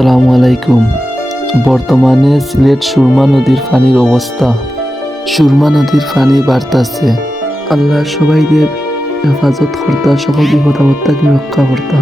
আসসালামু আলাইকুম। বর্তমানে সিলেট সুরমা নদীর পানির অবস্থা। সুরমা নদীর পানি বাড়তাছে। আল্লাহ সবাই দিয়ে হেফাজত করতা সকল বিপদ রক্ষা করতা।